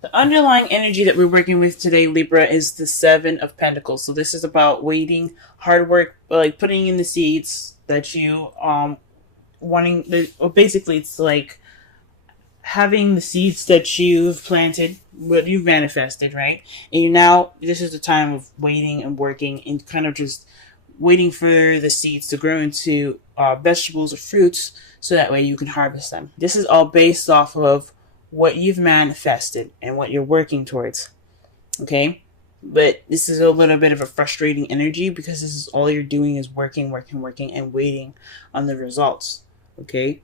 The underlying energy that we're working with today, Libra, is the Seven of Pentacles. So this is about waiting, hard work, like putting in the seeds that you wanting. Or basically, it's like having the seeds that you've planted, what you've manifested, right? And you now, this is the time of waiting and working and kind of just waiting for the seeds to grow into vegetables or fruits so that way you can harvest them. This is all based off of what you've manifested and what you're working towards. Okay? But this is a little bit of a frustrating energy because this is all you're doing is working, working, working, and waiting on the results. Okay?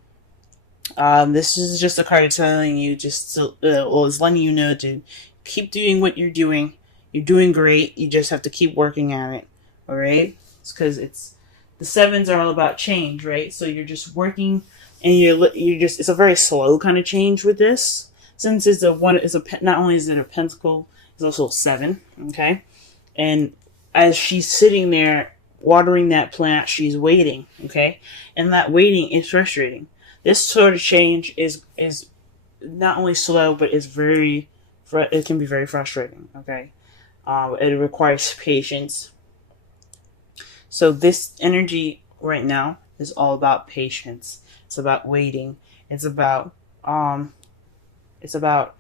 This is just a card telling you just to, well, it's letting you know to keep doing what you're doing. You're doing great. You just have to keep working at it. All right? It's because it's the sevens are all about change, right? So you're just working, and you're just it's a very slow kind of change with this. Since it's a one, it's a not only is it a pentacle, it's also a seven. Okay, and as she's sitting there watering that plant, she's waiting. Okay, and that waiting is frustrating. This sort of change is not only slow, but it's very it can be very frustrating. Okay, it requires patience. So this energy right now is all about patience. It's about waiting. It's about um it's about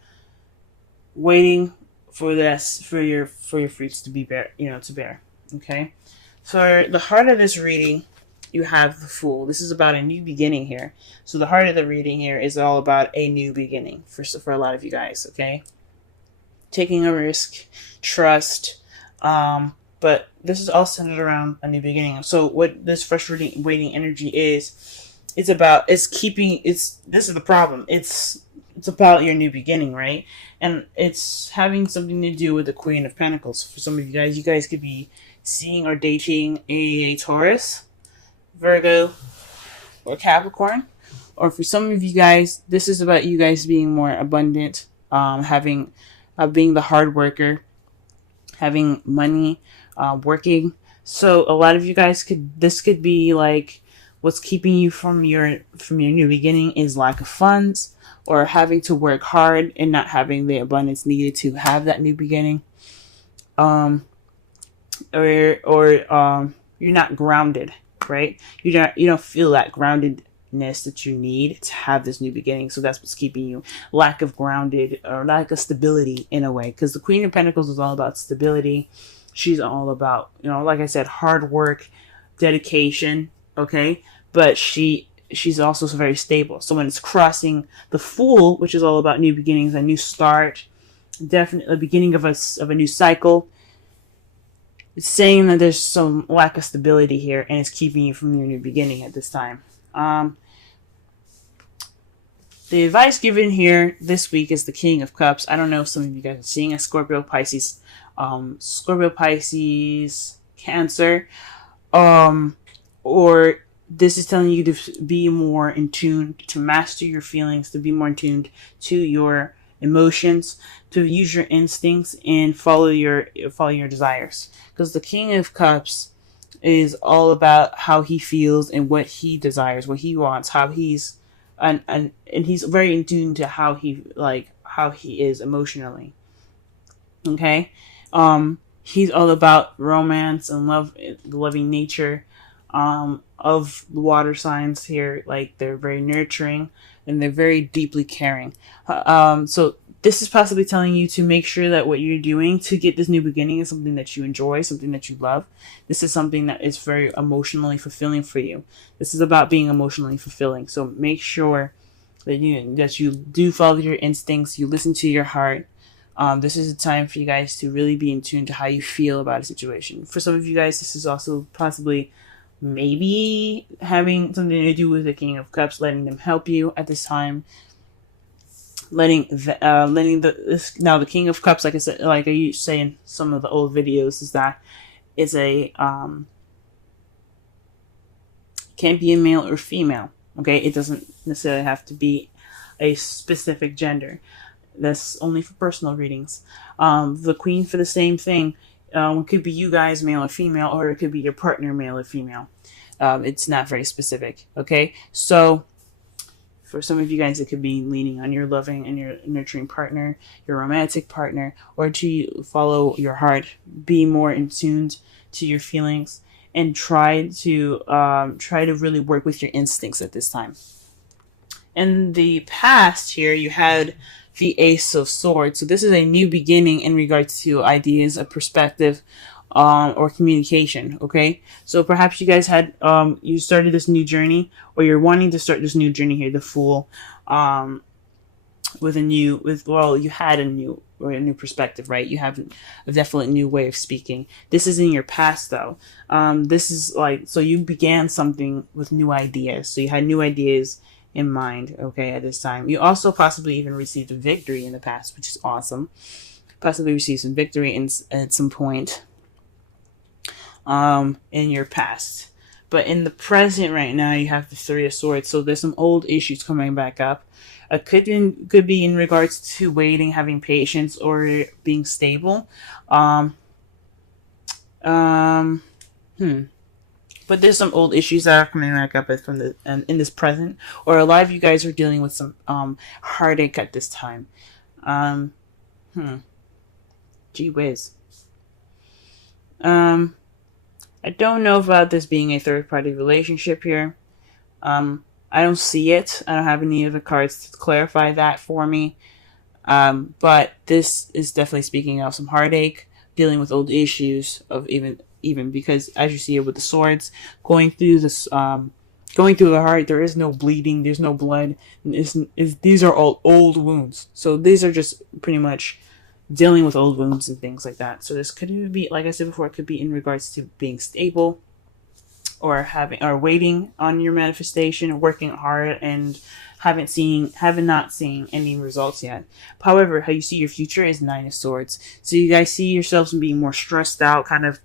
waiting for this for your fruits to be bear, to bear. Okay? For the heart of this reading, you have the Fool. This is about a new beginning here. So the heart of the reading here is all about a new beginning for a lot of you guys, okay? Taking a risk, trust, but this is all centered around a new beginning. So what this frustrating waiting energy is, this is the problem. It's about your new beginning, right? And it's having something to do with the Queen of Pentacles. For some of you guys could be seeing or dating a Taurus, Virgo, or Capricorn. Or for some of you guys, this is about you guys being more abundant, being the hard worker, having money, working. So a lot of you guys this could be like what's keeping you from your new beginning is lack of funds or having to work hard and not having the abundance needed to have that new beginning. Or you're not grounded, right? You don't feel that groundedness that you need to have this new beginning. So that's what's keeping you lack of grounded or lack of stability in a way. Because the Queen of Pentacles is all about stability. She's all about, like I said, hard work, dedication. Okay, but she's also very stable. So when it's crossing the Fool, which is all about new beginnings, a new start, definitely the beginning of a new cycle. It's saying that there's some lack of stability here, and it's keeping you from your new beginning at this time. The advice given here this week is the King of Cups. I don't know if some of you guys are seeing a Scorpio, Pisces, Cancer, or this is telling you to be more in tune, to master your feelings, to be more in tune to your emotions, to use your instincts and follow your desires. Because the King of Cups is all about how he feels and what he desires, what he wants, how he's and he's very in tune to how he is emotionally. Okay, he's all about romance and love, the loving nature of the water signs here. Like, they're very nurturing and they're very deeply caring. So this is possibly telling you to make sure that what you're doing to get this new beginning is something that you enjoy, something that you love. This is something that is very emotionally fulfilling for you. This is about being emotionally fulfilling. So make sure that you do follow your instincts, you listen to your heart. This is a time for you guys to really be in tune to how you feel about a situation. For some of you guys, this is also possibly maybe having something to do with the King of Cups, letting them help you at this time. Now the King of Cups, like I said, like I used to say in some of the old videos, is that it's a can't be a male or female. Okay, it doesn't necessarily have to be a specific gender. That's only for personal readings. The Queen, for the same thing. It could be you guys, male or female, or it could be your partner, male or female. It's not very specific. Okay, so For some of you guys, it could be leaning on your loving and your nurturing partner, your romantic partner, or to follow your heart, be more in tune to your feelings, and try to really work with your instincts at this time. In the past here, you had the Ace of Swords. So this is a new beginning in regards to ideas, a perspective, or communication. Okay, so perhaps you guys had you started this new journey, or you're wanting to start this new journey here. The Fool, you had a new perspective, right? You have a definite new way of speaking. This is in your past though. This is like, so you began something with new ideas. So you had new ideas in mind, okay, at this time. You also possibly even received a victory in the past, which is awesome. Possibly received some victory at some point in your past. But in the present right now, you have the Three of Swords. So there's some old issues coming back up. It could be in regards to waiting, having patience, or being stable. But there's some old issues that are coming back up in this present, or a lot of you guys are dealing with some heartache at this time. Gee whiz. I don't know about this being a third-party relationship here. I don't see it. I don't have any of the cards to clarify that for me. But this is definitely speaking of some heartache, dealing with old issues of even because, as you see it with the swords, going through this, going through the heart, there is no bleeding, there's no blood. These are all old wounds. So these are just pretty much dealing with old wounds and things like that. So this could be, like I said before, it could be in regards to being stable, or waiting on your manifestation, working hard, and haven't not seen any results yet. However, how you see your future is Nine of Swords. So you guys see yourselves being more stressed out, kind of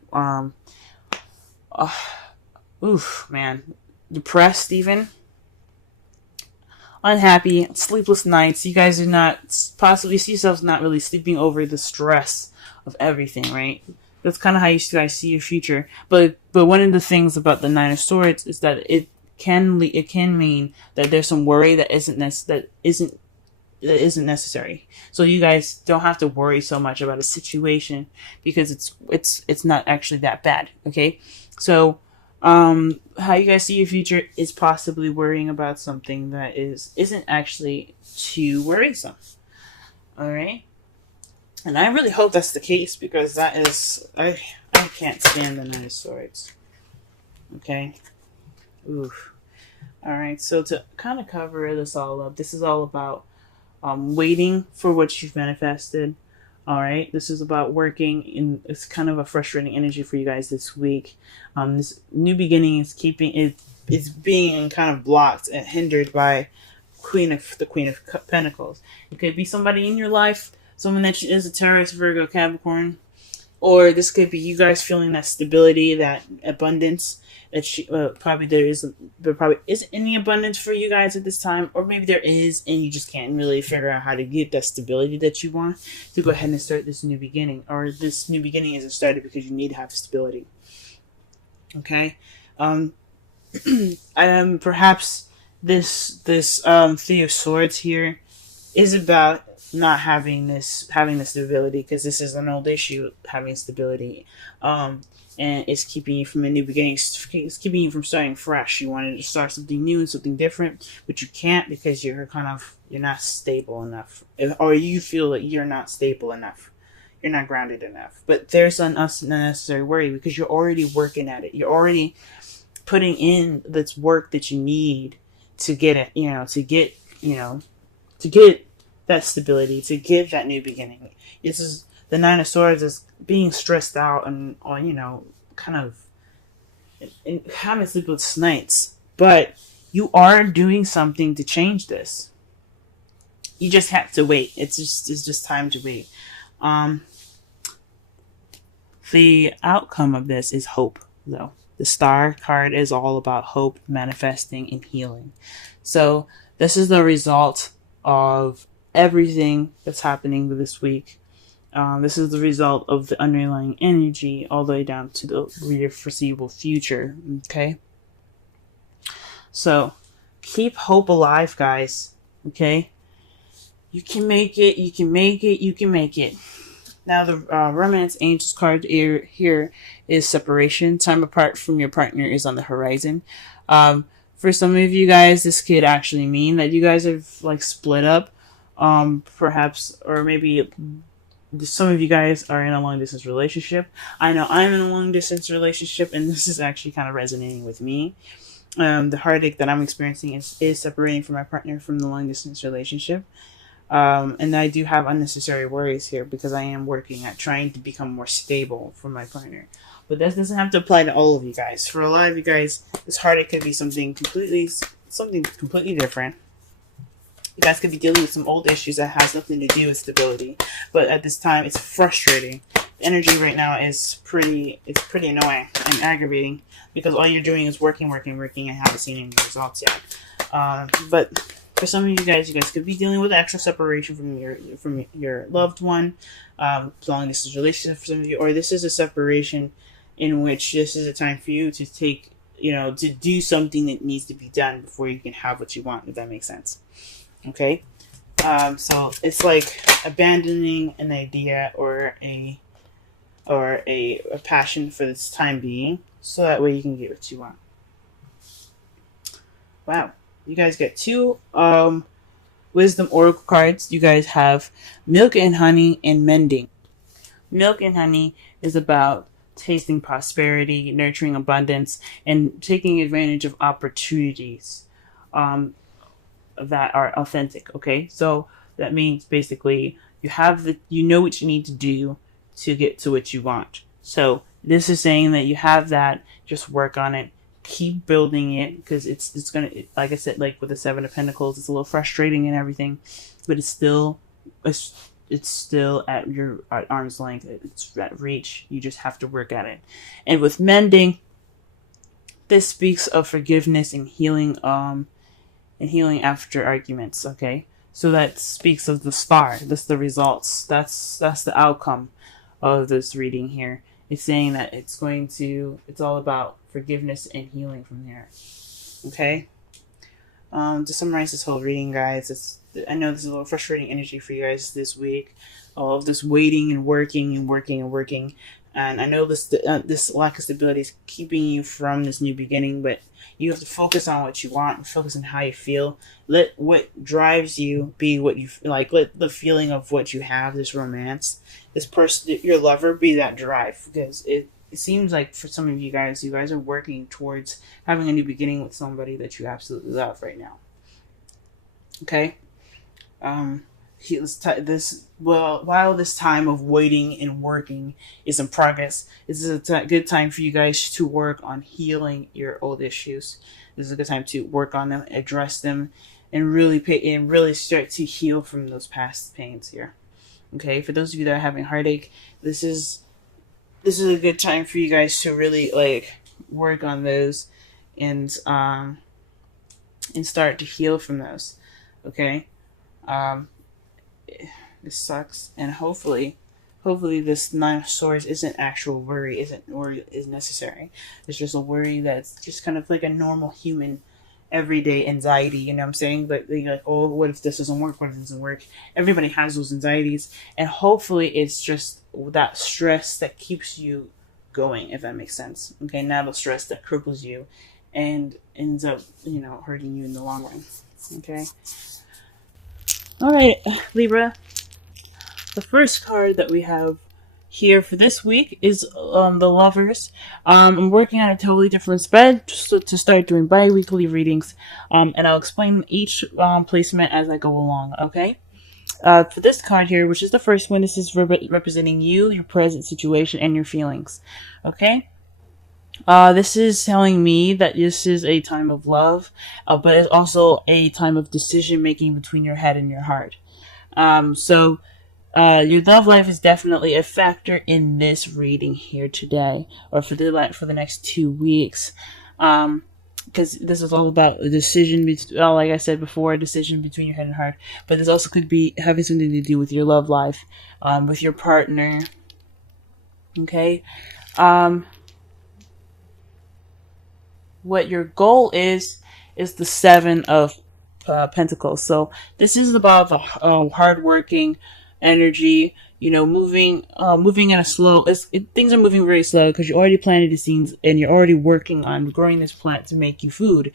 depressed, even unhappy, sleepless nights. You guys are not, possibly see yourselves not really sleeping over the stress of everything, right? That's kind of how you guys see your future. But one of the things about the Nine of Swords is that it can mean that there's some worry that isn't necessary. So you guys don't have to worry so much about a situation, because it's not actually that bad. Okay, so how you guys see your future is possibly worrying about something that isn't actually too worrisome. All right. And I really hope that's the case, because that is, I can't stand the Nine of Swords. Okay. Oof. Alright, so to kind of cover this all up, this is all about waiting for what you've manifested. Alright, this is about working it's kind of a frustrating energy for you guys this week. This new beginning is being kind of blocked and hindered by the Queen of Pentacles. It could be somebody in your life, someone that is a Taurus, Virgo, Capricorn, or this could be you guys feeling that stability, that abundance that there probably isn't any abundance for you guys at this time, or maybe there is and you just can't really figure out how to get that stability that you want to go ahead and start this new beginning, or this new beginning isn't started because you need to have stability. Okay, perhaps this Three of Swords here is about not having the stability, because this is an old issue, having stability, and it's keeping you from a new beginning. It's keeping you from starting fresh. You wanted to start something new and something different, but you can't, because you're not stable enough, or you feel that you're not stable enough, you're not grounded enough. But there's an unnecessary worry, because you're already working at it. You're already putting in this work that you need to get it, to get that stability, to get that new beginning. This is the Nine of Swords is being stressed out and kind of having sleepless nights. But you are doing something to change this. You just have to wait. It's just time to wait. The outcome of this is hope, though. The Star card is all about hope, manifesting, and healing. So this is the result of everything that's happening this week. This is the result of the underlying energy all the way down to your foreseeable future. Okay, so keep hope alive, guys. Okay? You can make it, you can make it, you can make it. Now, the Romance Angels card here is separation. Time apart from your partner is on the horizon. For some of you guys, this could actually mean that you guys have like split up. Perhaps, or maybe some of you guys are in a long distance relationship. I know I'm in a long distance relationship, and this is actually kind of resonating with me. The heartache that I'm experiencing is separating from my partner from the long distance relationship. And I do have unnecessary worries here because I am working at trying to become more stable for my partner. But that doesn't have to apply to all of you guys. For a lot of you guys, this heartache could be something completely different. You guys could be dealing with some old issues that has nothing to do with stability. But at this time, it's frustrating. The energy right now is pretty annoying and aggravating because all you're doing is working, and haven't seen any results yet. But for some of you guys could be dealing with actual separation from your loved one, long distance relationship for some of you, or this is a separation in which this is a time for you to take, to do something that needs to be done before you can have what you want, if that makes sense. Okay? So it's like abandoning an idea or a passion for this time being, so that way you can get what you want. Wow. You guys get 2 wisdom oracle cards. You guys have milk and honey and mending. Milk and honey is about tasting prosperity, nurturing abundance, and taking advantage of opportunities that are authentic. Okay, so that means basically you know what you need to do to get to what you want. So this is saying that you have that. Just work on it. Keep building it, because it's gonna, like I said, like with the 7 of Pentacles, it's a little frustrating and everything, but it's still at arm's length. It's at reach. You just have to work at it. And with mending, this speaks of forgiveness and healing after arguments. Okay, so that speaks of the star. That's the results. That's the outcome of this reading here. It's saying that it's all about forgiveness and healing from there. Okay? To summarize this whole reading, guys, I know this is a little frustrating energy for you guys this week. All of this waiting and working and working and working. And I know this lack of stability is keeping you from this new beginning, but you have to focus on what you want and focus on how you feel. Let what drives you be what you like. Let the feeling of what you have, this romance, this person, your lover, be that drive. Because it seems like for some of you guys are working towards having a new beginning with somebody that you absolutely love right now. Okay? While this time of waiting and working is in progress, this is a good time for you guys to work on healing your old issues. This is a good time to work on them, address them, and really start to heal from those past pains here. Okay, for those of you that are having heartache, this is a good time for you guys to really work on those and start to heal from those. Okay. This sucks, and hopefully this 9 of Swords isn't actual worry, is necessary. It's just a worry that's just kind of like a normal human everyday anxiety, you know what I'm saying? But you're like, oh, what if this doesn't work? What if it doesn't work? Everybody has those anxieties, and hopefully it's just that stress that keeps you going, if that makes sense. Okay, not the stress that cripples you and ends up, hurting you in the long run. Okay. All right, Libra. The first card that we have here for this week is the Lovers. I'm working on a totally different spread to start doing bi-weekly readings, and I'll explain each placement as I go along, okay? For this card here, which is the first one, this is representing you, your present situation, and your feelings, okay? This is telling me that this is a time of love, but it's also a time of decision making between your head and your heart. So your love life is definitely a factor in this reading here today, or for the next 2 weeks, because this is all about a decision. Like I said before, a decision between your head and heart. But this also could be having something to do with your love life, with your partner. Okay. What your goal is is the Seven of Pentacles. So this is about the hardworking energy. You know, moving in a slow. Things are moving very slow because you already planted the seeds and you're already working on growing this plant to make you food.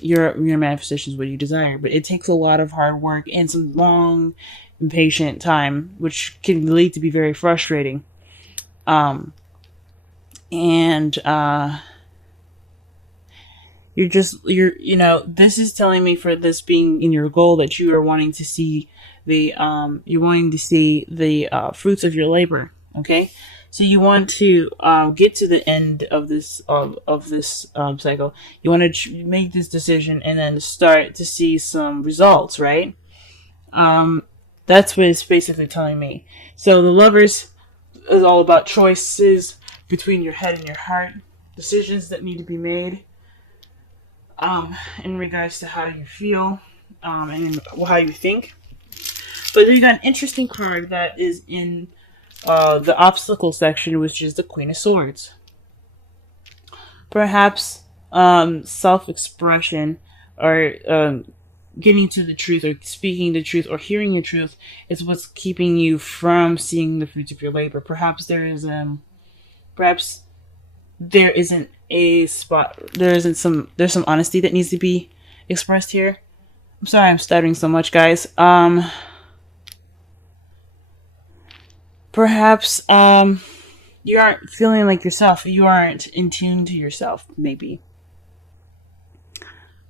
Your manifestation is what you desire, but it takes a lot of hard work and some long, impatient time, which can lead to be very frustrating. Um, and this is telling me for this being in your goal that you are wanting to see the fruits of your labor. Okay, so you want to get to the end of this cycle. You want to make this decision and then start to see some results, right? That's what it's basically telling me. So the Lovers is all about choices between your head and your heart, decisions that need to be made in regards to how you feel and how you think. But you got an interesting card that is in the obstacle section, which is the Queen of Swords. Perhaps self-expression or getting to the truth or speaking the truth or hearing the truth is what's keeping you from seeing the fruits of your labor. Perhaps there isn't a spot. There's some honesty that needs to be expressed here. I'm sorry I'm stuttering so much, guys. Perhaps you aren't feeling like yourself. You aren't in tune to yourself, maybe.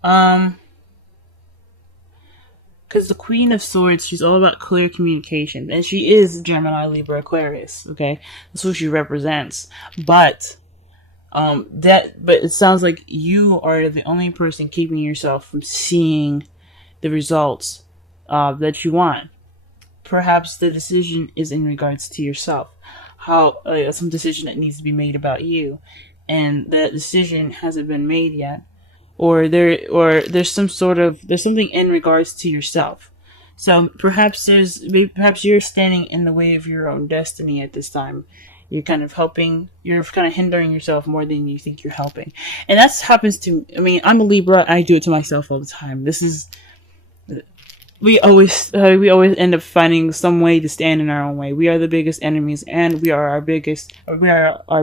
Because the Queen of Swords, she's all about clear communication, and she is Gemini, Libra, Aquarius. Okay, that's who she represents. But it sounds like you are the only person keeping yourself from seeing the results that you want. Perhaps the decision is in regards to yourself. How some decision that needs to be made about you, and that decision hasn't been made yet, or there's something in regards to yourself. So perhaps you're standing in the way of your own destiny at this time. You're kind of hindering yourself more than you think you're helping. And that happens to, I'm a Libra. I do it to myself all the time. We always end up finding some way to stand in our own way. We are the biggest enemies, and we are our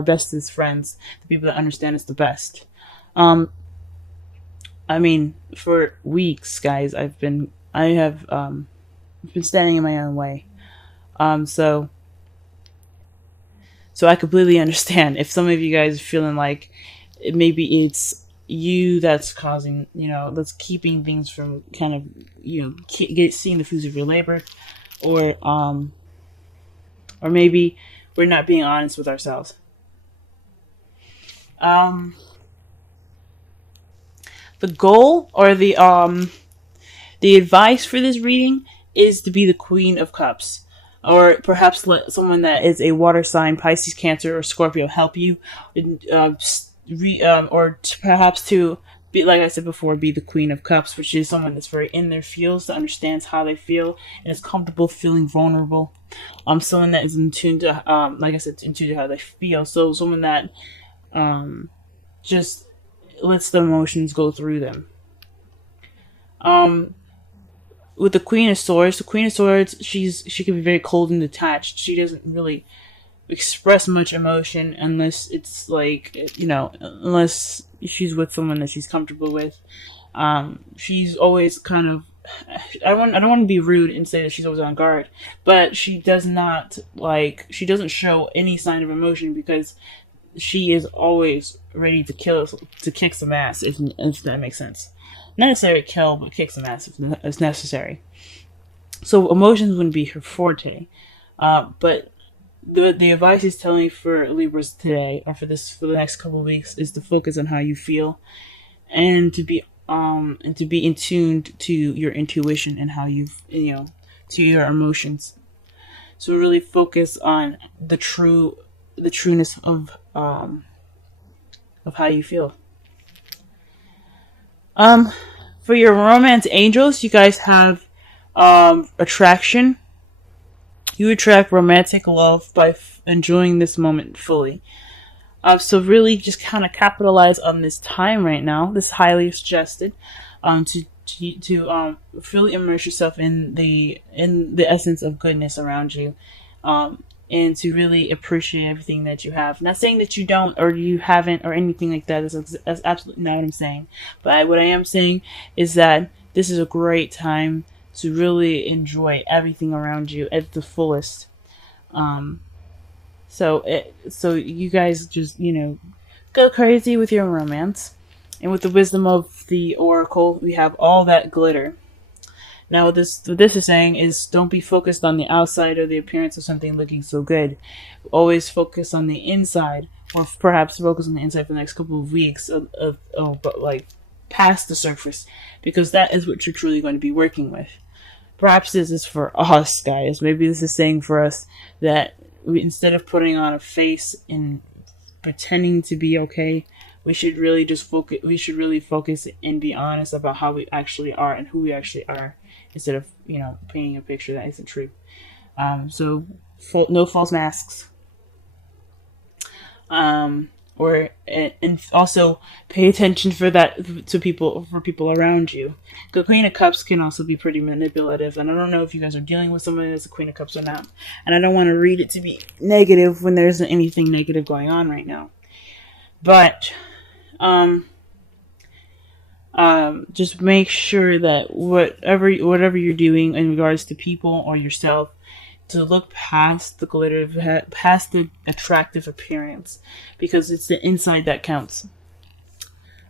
bestest friends, the people that understand us the best. For weeks, guys, I have been standing in my own way. So I completely understand if some of you guys are feeling like maybe it's you that's causing, that's keeping things from kind of, seeing the fruits of your labor, or maybe we're not being honest with ourselves. The goal or the advice for this reading is to be the Queen of Cups. Or perhaps let someone that is a water sign, Pisces, Cancer, or Scorpio help you. Or perhaps to be, like I said before, be the Queen of Cups, which is someone that's very in their feels, that understands how they feel, and is comfortable feeling vulnerable. Someone that is in tune to, like I said, in tune to how they feel. So someone that just lets the emotions go through them. With the Queen of Swords, she can be very cold and detached. She doesn't really express much emotion unless it's unless she's with someone that she's comfortable with. She's always kind of, I don't want to be rude and say that she's always on guard, but she doesn't show any sign of emotion because she is always ready to kick some ass, if that makes sense. Not necessarily kill, but kick some ass if necessary. So emotions wouldn't be her forte. But the advice is telling for Libras today, or for the next couple of weeks, is to focus on how you feel, and to be in tune to your intuition and how to your emotions. So really focus on the trueness of how you feel. For your romance angels, you guys have attraction. You attract romantic love by enjoying this moment fully. So really just kind of capitalize on this time right now, this highly suggested, to really immerse yourself in the essence of goodness around you, and to really appreciate everything that you have. Not saying that you don't or you haven't or anything like that. That's absolutely not what I'm saying. But what I am saying is that this is a great time to really enjoy everything around you at the fullest. Um, so you guys just, go crazy with your romance. And with the wisdom of the oracle, we have all that glitter. Now, what this is saying is don't be focused on the outside or the appearance of something looking so good. Always focus on the inside, or perhaps focus on the inside for the next couple of weeks but like past the surface, because that is what you're truly going to be working with. Perhaps this is for us, guys. Maybe this is saying for us that instead of putting on a face and pretending to be okay, we should really just focus. We should really focus and be honest about how we actually are and who we actually are, instead of painting a picture that isn't true. No false masks. And also pay attention for people around you. The Queen of Cups can also be pretty manipulative, and I don't know if you guys are dealing with somebody that's a Queen of Cups or not. And I don't want to read it to be negative when there isn't anything negative going on right now. But just make sure that whatever you're doing in regards to people or yourself, to look past the glitter, past the attractive appearance, because it's the inside that counts.